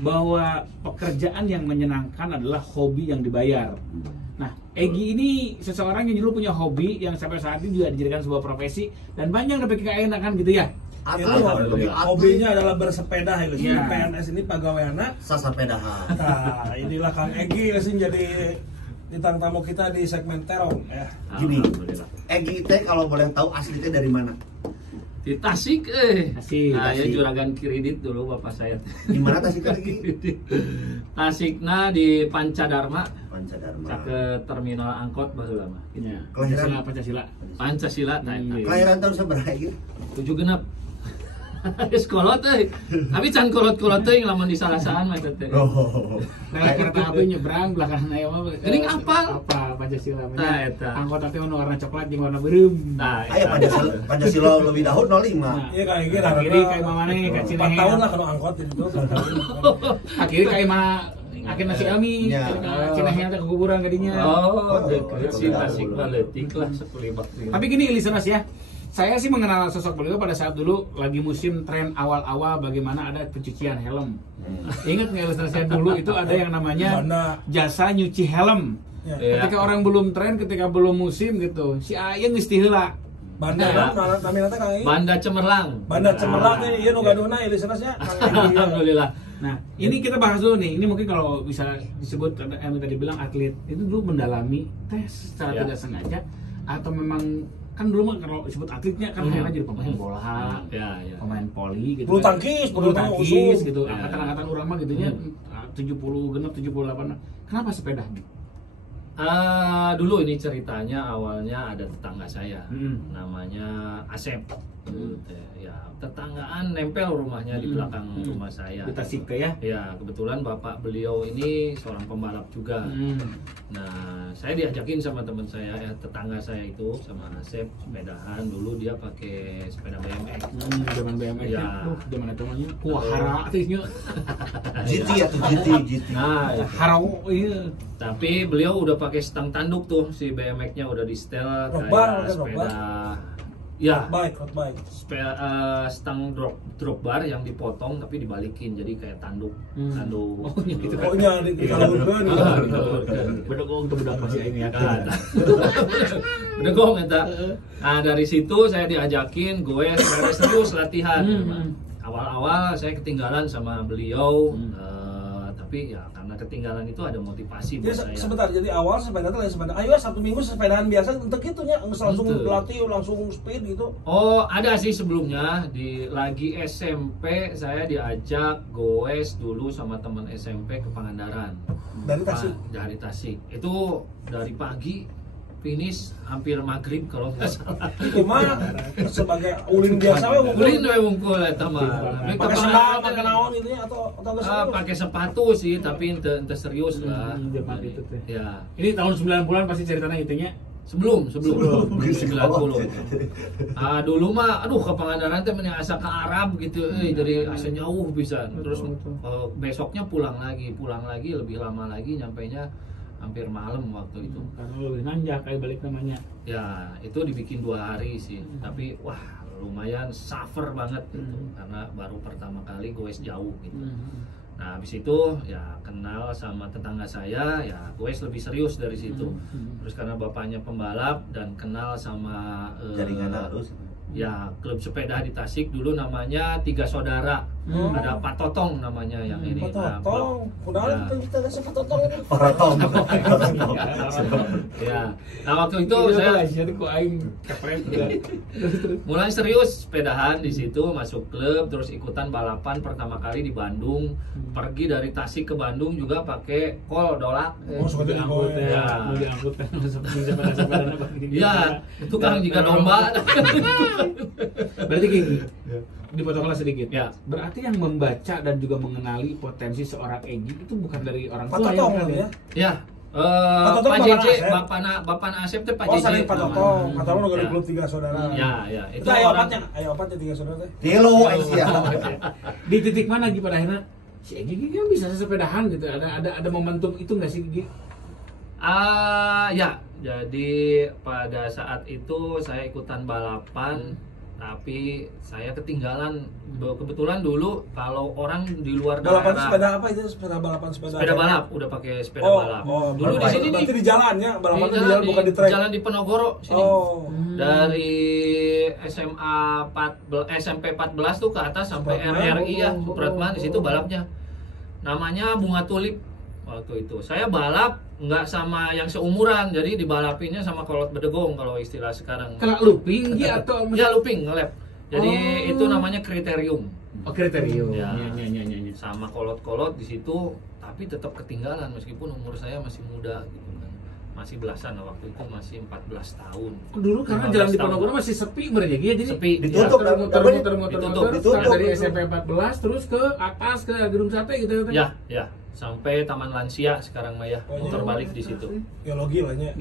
bahwa pekerjaan yang menyenangkan adalah hobi yang dibayar. Nah, Egi ini seseorang yang dulu punya hobi yang sampai saat ini juga dijadikan sebuah profesi dan banyak dapat kekayaan kan gitu ya. Itu hobinya adalah bersepeda ya. PNS ini pegawaiana sasapedahan. Nah, inilah Kang Egi sih jadi bintang tamu kita di segmen Terong ya. Gini, Egi teh kalau boleh tahu aslinya dari mana? Di Tasik, Tasik. Nah, ya juragan kredit dulu bapak saya. Di mana Tasik lagi? Tasikna di Pancadharma. Pancadharma. Ke terminal angkot baheula mah. Ya. Kelahiran Pancasila nah eta. Kelahiran tahun sabaraha ieu? 7 genep. Geus kolot euy. Tapi can kolot-kolot teuing lamun disalasahan mah teh. Oh. Nah, kereta api nyebrang belakangan aya mah. Geuning apal. Apa Pancasila mah? Nah, eta. Angkot teh warna coklat jeung warna beureum. Nah, Aya Pancasila lebih dahulu 05. Iya Kang Egi akhirnya kayak mamane ka Cinehe. 4 tahun lah kalau angkot itu. Akhirnya kayak mana akhir nasi Elmi, Cinehe teh kuburan kadinya. Oh, deket sih Tasik baletik lah sekelibak. Tapi gini listeners ya. Saya sih mengenal sosok beliau pada saat dulu lagi musim tren awal-awal bagaimana ada pencucian helm. Ingat nggak listeners saya dulu itu ada yang namanya jasa nyuci helm. Ketika orang belum tren, ketika belum musim gitu, si Ayeng geus ti heula. Banda namina teh Kang Egi. Banda Cemerlang. Banda Cemerlang ieu nu gaduhna listeners nya Kang Egi. Alhamdulillah. Nah, ini kita bahas dulu nih. Ini mungkin kalau bisa disebut yang tadi bilang atlet itu dulu mendalami tes secara tidak sengaja atau memang kan dulu mah kalau disebut atletnya kan akhirnya jadi pemain bola, pemain poli gitu. Bulu tangkis gitu. Angkatan-angkatan urang mah gitunya 70 genep 78. Kenapa sepeda? Dulu ini ceritanya awalnya ada tetangga saya, namanya Asep. Ya, tetanggaan nempel rumahnya di belakang rumah saya. Di Tasik ya? Ya, kebetulan bapak beliau ini seorang pembalap juga. Nah, saya diajakin sama teman saya, tetangga saya itu sama Asep sepedahan. Dulu dia pakai sepeda BMX. Zaman BMX ya. Zaman itu namanya Kuahara artinya. GT atau GT. Nah, Harau iya. Tapi beliau udah pakai stang tanduk tuh, si BMX-nya udah di setel kayak sepeda. Ya, road bike. Stang drop bar yang dipotong tapi dibalikin jadi kayak tanduk. Oh, gitu. Oh nya dikalurkeun. Bedegong tuh budak masih ini ya. Bedegong eta. Nah, dari situ saya diajakin gue serius latihan. Awal-awal saya ketinggalan sama beliau. Tapi ya karena ketinggalan itu ada motivasi buat saya. Sebentar, jadi awal sepeda lain sepeda. Ayo Sabtu Minggu sepedahan biasa untuk gitunya langsung berlatih langsung speed gitu. Oh, ada sih sebelumnya di lagi SMP saya diajak goes dulu sama teman SMP ke Pangandaran. Dari Tasik. Dari Tasik. Itu dari pagi finish hampir maghrib kalau nggak salah. Itu mah sebagai ulin biasa we ulin we wungkul eta mah. Pakai sandal, pakai naon gitu ya atau pakai sepatu sih tapi ente serius lah. Ya. Ini tahun 90-an pasti ceritanya itunya. Sebelum 90. Dulu mah aduh ke Pangandaran teh mending asa ke Arab gitu dari asa jauh bisa. Terus besoknya pulang lagi lebih lama lagi nyampainya hampir malam waktu itu. Karena lebih nanjak kayak balik namanya. Ya, itu dibikin 2 hari sih. Tapi wah, lumayan suffer banget gitu. Karena baru pertama kali gue jauh gitu. Nah, habis itu ya kenal sama tetangga saya, ya gue lebih serius dari situ. Terus karena bapaknya pembalap dan kenal sama jaringan harus. Ya, klub sepeda di Tasik dulu namanya Tiga Saudara. Ada Pak Totong namanya yang ini. Pak Totong, udah kita kasih Pak Totong ini. Pak Totong. Ya. Nah, waktu itu saya mulai serius sepedahan di situ, masuk klub, terus ikutan balapan pertama kali di Bandung. Pergi dari Tasik ke Bandung juga pakai kol dolak. Oh, seperti angkut ya. Mau diangkut kan sepeda-sepeda. Iya, itu kan jika domba. Berarti gini, dipotonglah sedikit. Ya. Berarti yang membaca dan juga mengenali potensi seorang Egi itu bukan dari orang Pak tua Totong ya? Ya. Pak JJ, Bapak Asep teh Pak JJ. Oh, saling Pak Totong. Pak Totong dari klub Tiga Saudara. Ya. Itu ayo opatnya Tiga Saudara teh. Tilo Aisyah. Di titik mana Gi pada akhirnya si Egi kan bisa sepedahan gitu. Ada momentum itu nggak sih Gi? Ya. Jadi pada saat itu saya ikutan balapan. tapi saya ketinggalan. Kebetulan dulu kalau orang di luar balapan daerah, sepeda apa itu? Sepeda balap, udah pakai sepeda balap. Dulu di sini berarti di jalan ya, balapan di di jalan bukan di trek. Jalan di Penogoro sini. Dari SMP 14 tuh ke atas sampai RRI ya, Supratman, di situ balapnya. Namanya Bunga Tulip waktu itu. Saya balap nggak sama yang seumuran, jadi dibalapinnya sama kolot bedegong kalau istilah sekarang. Kalau looping atau ya looping ngelap. Jadi itu namanya kriterium. Oh, kriterium. Ya. Ya. Sama kolot-kolot di situ, tapi tetap ketinggalan meskipun umur saya masih muda gitu kan. Masih belasan waktu itu, masih 14 tahun. Dulu karena jalan di Ponorogo masih sepi berarti ya, jadi sepi. Ditutup, muter-muter dari SMP 14 terus ke atas ke Gedung Sate gitu ya. Sampai Taman Lansia sekarang Maya, muter balik di situ. Geologi lah ya.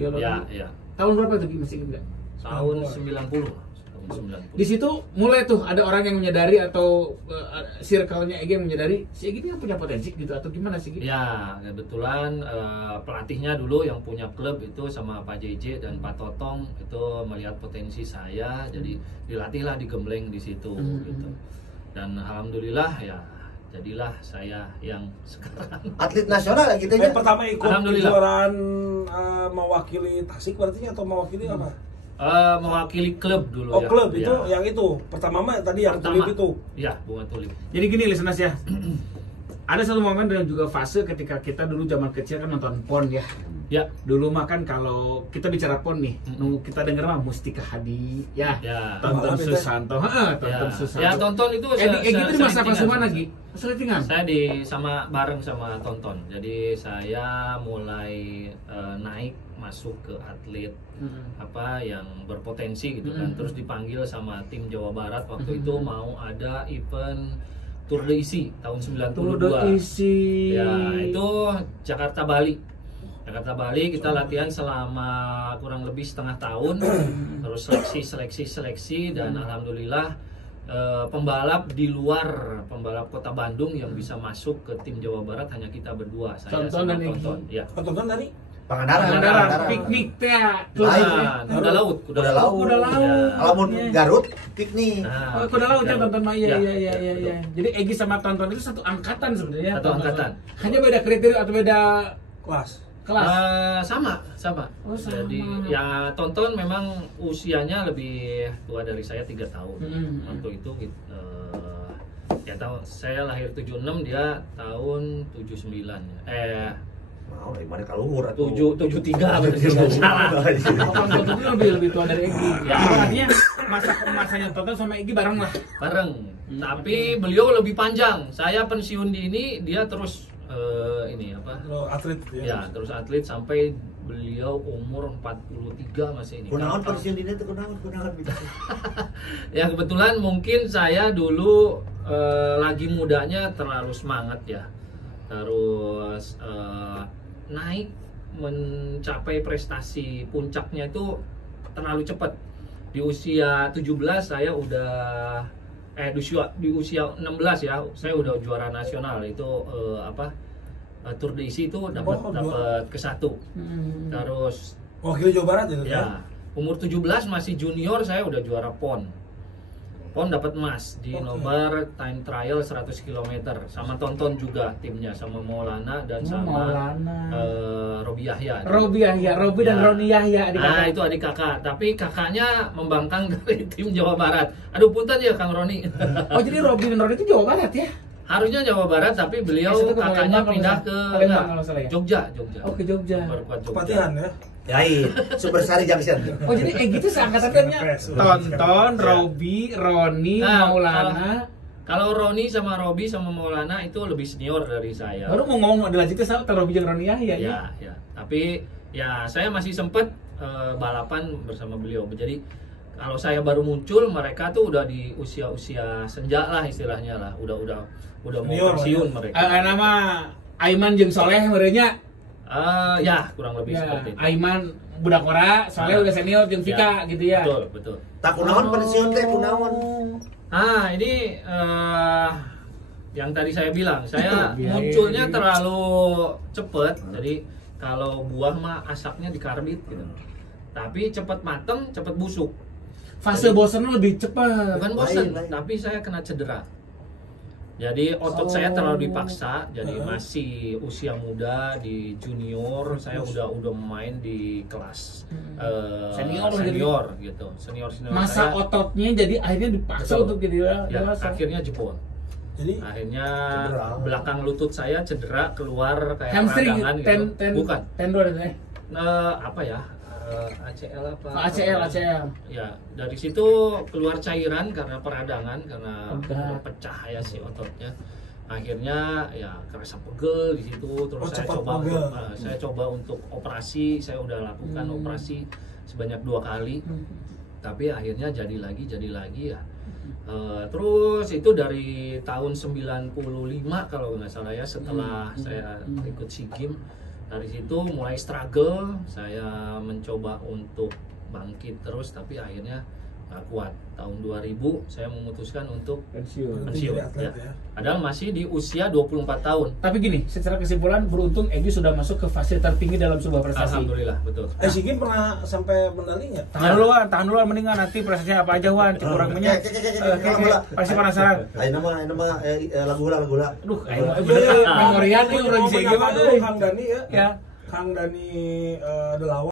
Ya. Tahun berapa tuh masih enggak? Tahun 90. Di situ mulai tuh ada orang yang menyadari atau circle-nya Egi menyadari si Egi ini punya potensi gitu atau gimana sih? Ya, kebetulan pelatihnya dulu yang punya klub itu sama Pak JJ dan Pak Totong itu melihat potensi saya, jadi dilatihlah di Gembleng di situ gitu. Dan alhamdulillah ya jadilah saya yang sekarang atlet nasional gitu ya. Pertama ikut kejuaraan mewakili Tasik berarti atau mewakili apa? Mewakili klub dulu. Oh, klub itu yang itu. Pertama mah tadi yang tulip itu. Iya, Bunga Tulip. Jadi gini listeners ya. Ada satu momen dan juga fase ketika kita dulu zaman kecil kan nonton PON ya. Ya. Dulu mah kan kalau kita bicara PON nih, kita denger mah Mustika Hadi ya. Tonton Susanto. Tonton Susanto. Ya, Tonton itu Egi itu di masa pas mana Gi? Seletingan. Saya bareng sama Tonton. Jadi saya mulai naik masuk ke atlet yang berpotensi gitu kan. Terus dipanggil sama tim Jawa Barat waktu itu mau ada event Tour de Isi tahun 92. Tour de Isi. Ya, itu Jakarta Bali kita latihan selama kurang lebih setengah tahun. Terus seleksi dan alhamdulillah pembalap di luar pembalap Kota Bandung yang bisa masuk ke tim Jawa Barat hanya kita berdua, saya sama Tonton. Ya. Tonton dari Pangandaran, piknik teh, kuda laut. Alamun Garut, piknik. Kuda laut ya Tonton mah, iya. Jadi Egi sama Tonton itu satu angkatan sebenarnya. Satu angkatan. Hanya beda kriteria atau beda kelas. Sama. Oh, sama. Jadi ya Tonton memang usianya lebih tua dari saya 3 tahun. Waktu itu ya saya lahir 76, dia tahun 79. Mau dari mana kalau umur 73 berarti salah. Tonton itu lebih tua dari Egi. Ya, artinya masanya Tonton sama Egi bareng lah. Bareng. Tapi beliau lebih panjang. Saya pensiun dini, dia terus atlet ya. Terus atlet sampai beliau umur 43 masih ini. Kunaon pensiun dini itu kunaon. Ya kebetulan mungkin saya dulu lagi mudanya terlalu semangat ya. Terus naik mencapai prestasi puncaknya itu terlalu cepat. Di usia 17 saya udah di usia 16 ya, saya udah juara nasional itu Tour de Isi itu dapat ke-1. Terus wakil Jawa Barat itu ya. Umur 17 masih junior saya udah juara PON. PON dapat emas di nomor time trial 100 km sama Tonton juga timnya sama Maulana dan sama Robi Yahya. Robi dan Roni Yahya adik kakak. Nah, itu adik kakak, tapi kakaknya membangkang dari tim Jawa Barat. Aduh punten ya Kang Roni. Oh, jadi Robi dan Roni itu Jawa Barat ya? Harusnya Jawa Barat, tapi beliau kakaknya pindah ke Jogja. Oh, ke Jogja. Kepatihan ya. Yain, Supersari Junction. Oh, jadi gitu seangkatannya Tonton, Robi, Roni, Maulana. Kalau Roni sama Robi sama Maulana itu lebih senior dari saya. Baru mau ngomong ada lanjutnya sama Robi dan Roni Yahya ya. Ya. Tapi ya saya masih sempet balapan bersama beliau. Jadi kalau saya baru muncul, mereka tuh udah di usia senja lah istilahnya lah. Udah mau pensiun mereka. Nama Aiman jeung Soleh merenya. Ya kurang lebih seperti itu. Aiman budak ora, Soleh udah senior jeung Vika gitu ya. Betul. Tak kunaon pensiun teh kunaon. Ini yang tadi saya bilang, saya munculnya terlalu cepet. Jadi kalau buah mah asapnya dikarbit gitu. Tapi cepet mateng, cepet busuk. fase bosannya lebih cepat. Bukan bosan, Lain. tapi saya kena cedera. Jadi otot saya terlalu dipaksa. Jadi masih usia muda di junior, saya udah main di kelas senior gitu. Senior Masa saya, ototnya jadi akhirnya dipaksa betul. untuk jadi ya, dewasa. akhirnya jebol. Jadi Akhirnya Cedera. belakang lutut saya cedera, keluar kayak Hamstring, peradangan gitu. Bukan. tendon ya. Apa ya? ACL apa? ACL. Ya, dari situ keluar cairan karena peradangan, karena Udah. pecah ya si ototnya. Akhirnya ya kerasa pegel di situ. Terus saya coba untuk operasi. Saya udah lakukan operasi sebanyak 2 kali. Tapi akhirnya jadi lagi ya. Terus itu dari tahun 95 kalau nggak salah ya, setelah saya ikut SEA Games. Dari situ mulai struggle, saya mencoba untuk bangkit terus, tapi akhirnya nggak kuat. Tahun 2000 saya memutuskan untuk pensiun ya. Padahal masih di usia 24 tahun. Tapi gini, secara kesimpulan beruntung Egy sudah masuk ke fase tertinggi dalam sebuah prestasi. Alhamdulillah, betul. SEA Games pernah sampai medali nggak? Tahan dulu mendingan nanti prestasinya apa aja Wan, kurang banyak. Pasti penasaran. Ayo nama lagu lah. Aduh, ayo memorian nih orang SEA Games. Kang Dani ya. Ya. Kang Dani Delawa.